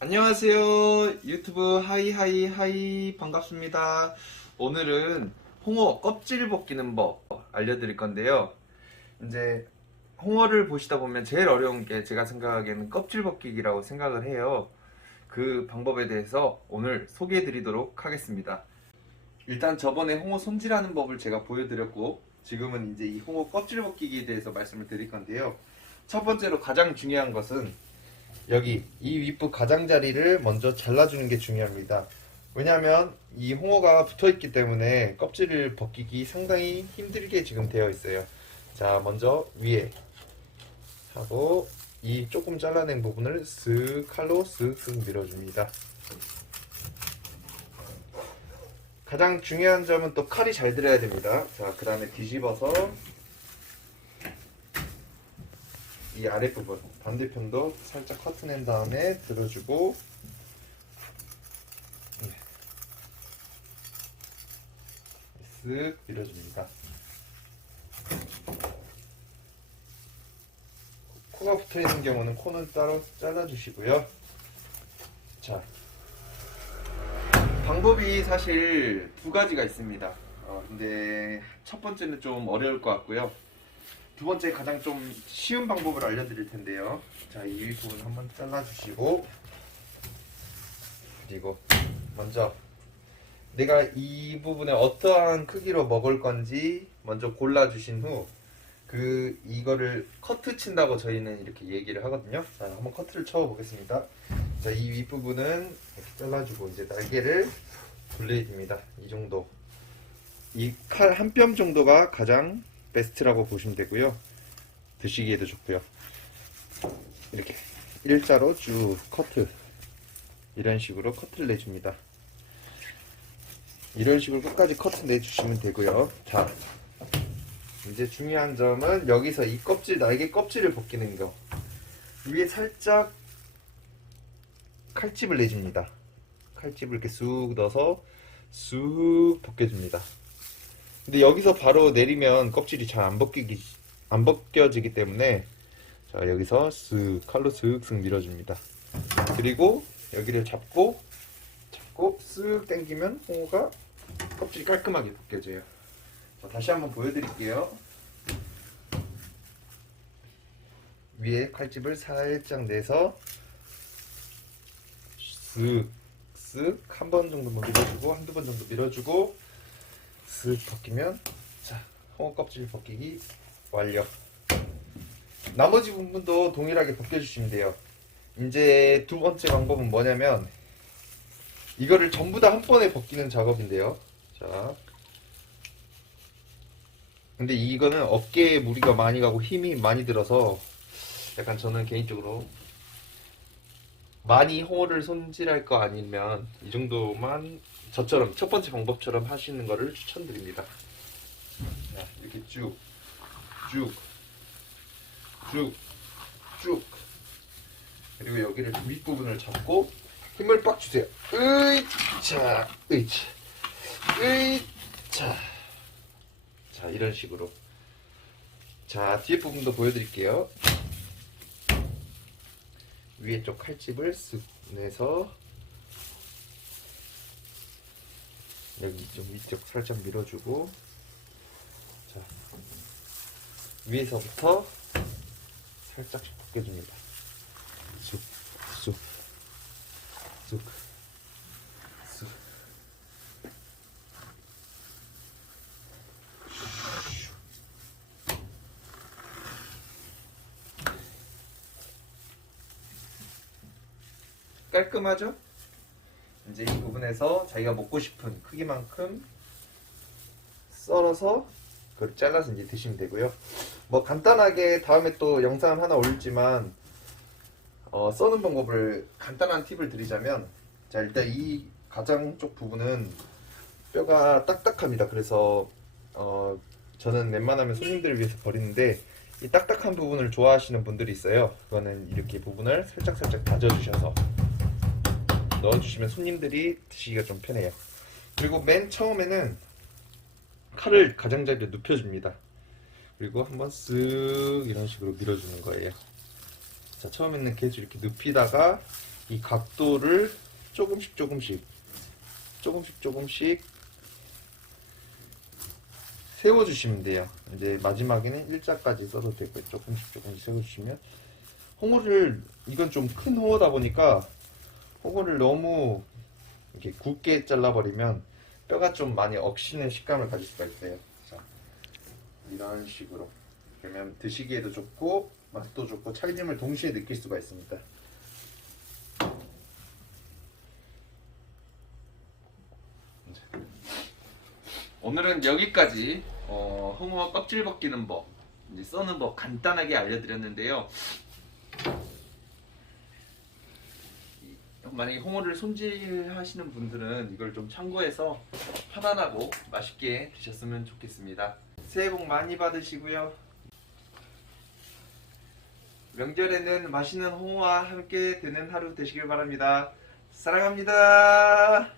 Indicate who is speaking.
Speaker 1: 안녕하세요. 유튜브 하이하이 하이 반갑습니다. 오늘은 홍어 껍질 벗기는 법 알려드릴 건데요. 이제 홍어를 보시다 보면 제일 어려운 게 제가 생각하기에는 껍질 벗기기라고 생각을 해요. 그 방법에 대해서 오늘 소개해 드리도록 하겠습니다. 일단 저번에 홍어 손질하는 법을 제가 보여드렸고 지금은 이제 이 홍어 껍질 벗기기에 대해서 말씀을 드릴 건데요. 첫 번째로 가장 중요한 것은 여기 이 윗부 가장자리를 먼저 잘라주는 게 중요합니다. 왜냐하면 이 홍어가 붙어 있기 때문에 껍질을 벗기기 상당히 힘들게 지금 되어 있어요. 자, 먼저 위에 하고 이 조금 잘라낸 부분을 쓱 칼로 쓱쓱 밀어줍니다. 가장 중요한 점은 또 칼이 잘 들어야 됩니다. 자, 그 다음에 뒤집어서 이 아랫부분 반대편도 살짝 커트낸 다음에 들어주고 네. 쓱 밀어줍니다. 코가 붙어 있는 경우는 코는 따로 잘라주시고요. 자, 방법이 사실 두 가지가 있습니다. 어, 근데 첫 번째는 좀 어려울 것 같고요. 두 번째 가장 좀 쉬운 방법을 알려드릴 텐데요. 자, 이 부분 한번 잘라주시고 그리고 먼저 내가 이 부분에 어떠한 크기로 먹을 건지 먼저 골라주신 후 그 이거를 커트 친다고 저희는 이렇게 얘기를 하거든요. 자, 한번 커트를 쳐 보겠습니다. 자, 이 윗부분은 이렇게 잘라주고 이제 날개를 돌려줍니다. 이 정도. 이 칼 한 뼘 정도가 가장 베스트라고 보시면 되고요. 드시기에도 좋고요. 이렇게 일자로 쭉 커트 이런 식으로 커트를 내줍니다. 이런 식으로 끝까지 커트 내주시면 되고요. 자, 이제 중요한 점은 여기서 이 껍질 날개 껍질을 벗기는 거 위에 살짝 칼집을 내줍니다. 칼집을 이렇게 쑥 넣어서 쑥 벗겨줍니다. 근데 여기서 바로 내리면 껍질이 잘 안 벗기기 안 벗겨지기 때문에 자 여기서 쓱 칼로 쓱쓱 밀어줍니다. 그리고 여기를 잡고 잡고 쓱 당기면 홍어가 껍질이 깔끔하게 벗겨져요. 자, 다시 한번 보여드릴게요. 위에 칼집을 살짝 내서 쓱쓱 한 번 정도만 밀어주고 한두 번 정도 밀어주고 쓱 벗기면 자 홍어 껍질 벗기기 완료. 나머지 부분도 동일하게 벗겨주시면 돼요. 이제 두 번째 방법은 뭐냐면 이거를 전부 다 한 번에 벗기는 작업인데요. 자. 근데 이거는 어깨에 무리가 많이 가고 힘이 많이 들어서 약간 저는 개인적으로 많이 홍어를 손질할 거 아니면 이 정도만 저처럼 첫 번째 방법처럼 하시는 거를 추천드립니다. 자, 이렇게 쭉, 쭉, 쭉, 쭉. 그리고 여기를 윗부분을 잡고 힘을 빡 주세요. 으이차, 으이차, 으이차. 자, 이런 식으로. 자, 뒤에 부분도 보여드릴게요. 위에 쪽 칼집을 쓱 내서 여기 좀 위쪽 살짝 밀어주고 자 위에서부터 살짝씩 벗겨줍니다 쑥, 쑥, 쑥, 쑥. 깔끔하죠? 이제 이 부분에서 자기가 먹고 싶은 크기만큼 썰어서 그걸 잘라서 이제 드시면 되고요. 뭐 간단하게 다음에 또 영상 하나 올리지만 어, 써는 방법을 간단한 팁을 드리자면 자 일단 이 가장 쪽 부분은 뼈가 딱딱합니다. 그래서 어, 저는 웬만하면 손님들을 위해서 버리는데 이 딱딱한 부분을 좋아하시는 분들이 있어요. 그거는 이렇게 부분을 살짝 살짝 다져주셔서 넣어주시면 손님들이 드시기가 좀 편해요. 그리고 맨 처음에는 칼을 가장자리에 눕혀줍니다. 그리고 한번 쓱 이런 식으로 밀어주는 거예요. 자, 처음에는 계속 이렇게 눕히다가 이 각도를 조금씩 조금씩 조금씩 조금씩 세워주시면 돼요. 이제 마지막에는 일자까지 써도 되고 조금씩 조금씩 세워주시면 홍어를 이건 좀 큰 홍어다 보니까 홍어를 너무 이렇게 굵게 잘라버리면 뼈가 좀 많이 억시는 식감을 가질 수가 있어요. 자, 이런 식으로 그러면 드시기에도 좋고 맛도 좋고 찰짐을 동시에 느낄 수가 있습니다. 오늘은 여기까지 어, 홍어 껍질 벗기는 법, 써는 법 간단하게 알려드렸는데요. 만약에 홍어를 손질하시는 분들은 이걸 좀 참고해서 편안하고 맛있게 드셨으면 좋겠습니다. 새해 복 많이 받으시고요. 명절에는 맛있는 홍어와 함께 되는 하루 되시길 바랍니다. 사랑합니다.